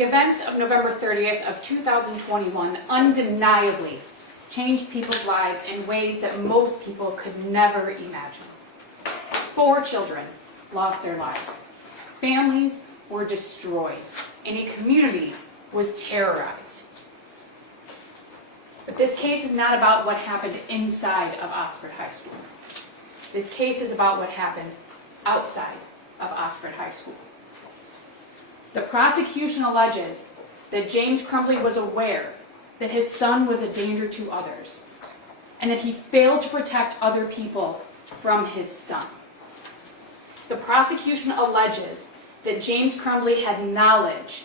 The events of November 30th of 2021 undeniably changed people's lives in ways that most people could never imagine. 4 children lost their lives. Families were destroyed, and a community was terrorized. But this case is not about what happened inside of Oxford High School. This case is about what happened outside of Oxford High School. The prosecution alleges that James Crumbley was aware that his son was a danger to others, and that he failed to protect other people from his son. The prosecution alleges that James Crumbley had knowledge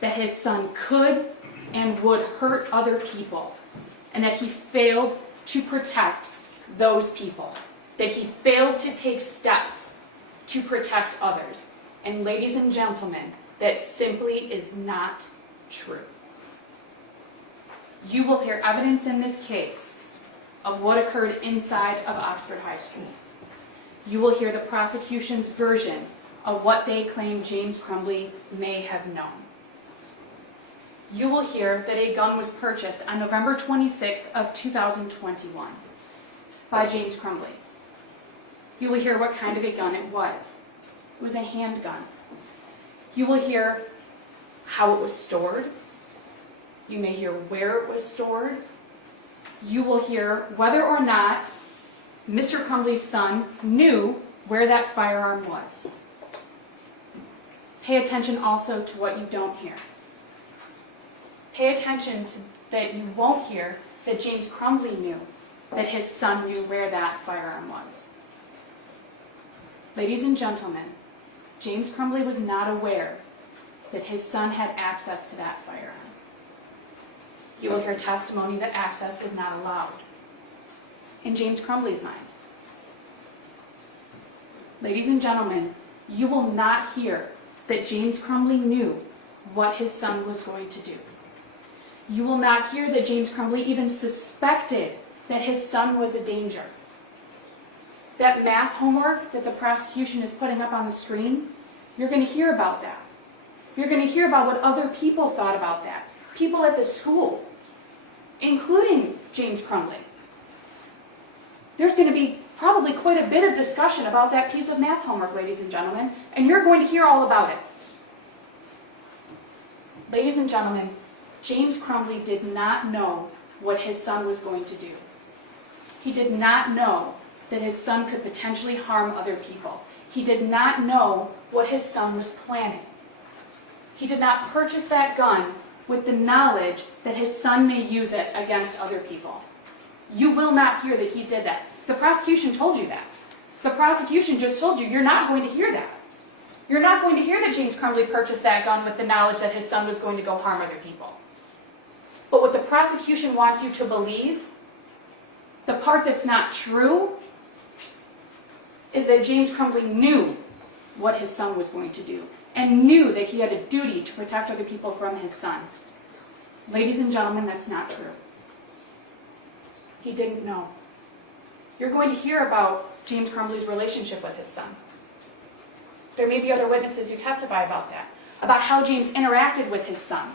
that his son could and would hurt other people, and that he failed to protect those people, that he failed to take steps to protect others. And ladies and gentlemen, that simply is not true. You will hear evidence in this case of what occurred inside of Oxford High School. You will hear the prosecution's version of what they claim James Crumbley may have known. You will hear that a gun was purchased on November 26th of 2021 by James Crumbley. You will hear what kind of a gun it was. It was a handgun. You will hear how it was stored. You may hear where it was stored. You will hear whether or not Mr. Crumbley's son knew where that firearm was. Pay attention also to what you don't hear. Pay attention to that you won't hear that James Crumbley knew that his son knew where that firearm was. Ladies and gentlemen, James Crumbley was not aware that his son had access to that firearm. You will hear testimony that access was not allowed in James Crumbley's mind. Ladies and gentlemen, you will not hear that James Crumbley knew what his son was going to do. You will not hear that James Crumbley even suspected that his son was a danger. That math homework that the prosecution is putting up on the screen, you're going to hear about that. You're going to hear about what other people thought about that. People at the school, including James Crumbley. There's going to be probably quite a bit of discussion about that piece of math homework, ladies and gentlemen, and you're going to hear all about it. Ladies and gentlemen, James Crumbley did not know what his son was going to do. He did not know that his son could potentially harm other people. He did not know what his son was planning. He did not purchase that gun with the knowledge that his son may use it against other people. You will not hear that he did that. The prosecution told you that. The prosecution just told you you're not going to hear that. You're not going to hear that James Crumbley purchased that gun with the knowledge that his son was going to go harm other people. But what the prosecution wants you to believe, the part that's not true, is that James Crumbley knew what his son was going to do and knew that he had a duty to protect other people from his son. Ladies and gentlemen, that's not true. He didn't know. You're going to hear about James Crumbley's relationship with his son. There may be other witnesses who testify about that, about how James interacted with his son,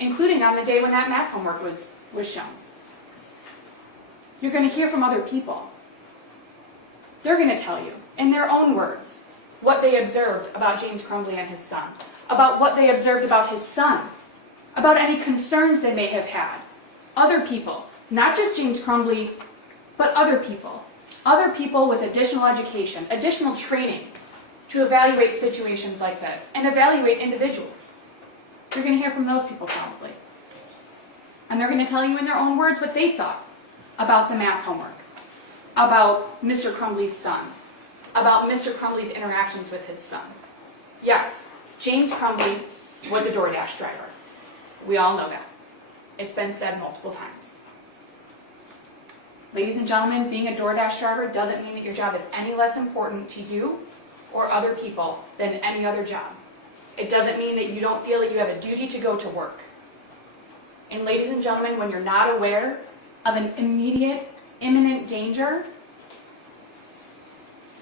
including on the day when that math homework was shown. You're going to hear from other people. They're going to tell you, in their own words, what they observed about James Crumbley and his son, about what they observed about his son, about any concerns they may have had. Other people, not just James Crumbley, but other people with additional education, additional training to evaluate situations like this and evaluate individuals. You're going to hear from those people probably. And they're going to tell you in their own words what they thought about the math homework, about Mr. Crumbley's son, about Mr. Crumbley's interactions with his son. Yes, James Crumbley was a DoorDash driver. We all know that. It's been said multiple times. Ladies and gentlemen, being a DoorDash driver doesn't mean that your job is any less important to you or other people than any other job. It doesn't mean that you don't feel that you have a duty to go to work. And ladies and gentlemen, when you're not aware of an immediate, imminent danger,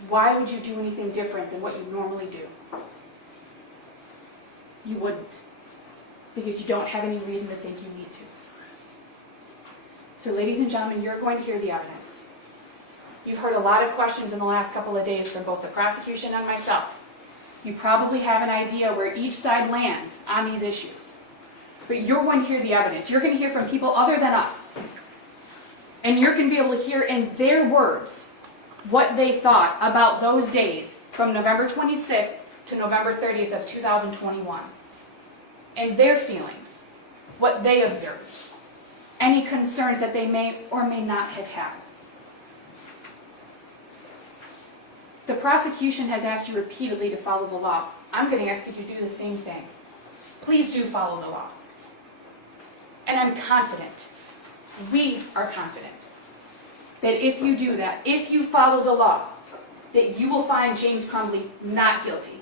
why would you do anything different than what you normally do? You wouldn't. because you don't have any reason to think you need to. So ladies and gentlemen, you're going to hear the evidence. You've heard a lot of questions in the last couple of days from both the prosecution and myself. You probably have an idea where each side lands on these issues. But you're going to hear the evidence. You're going to hear from people other than us. And you're going to be able to hear in their words what they thought about those days from November 26th to November 30th of 2021. And their feelings, what they observed, any concerns that they may or may not have had. The prosecution has asked you repeatedly to follow the law. I'm going to ask you to do the same thing. Please do follow the law. And I'm confident, we are confident, that if you do that, if you follow the law, that you will find James Crumbley not guilty.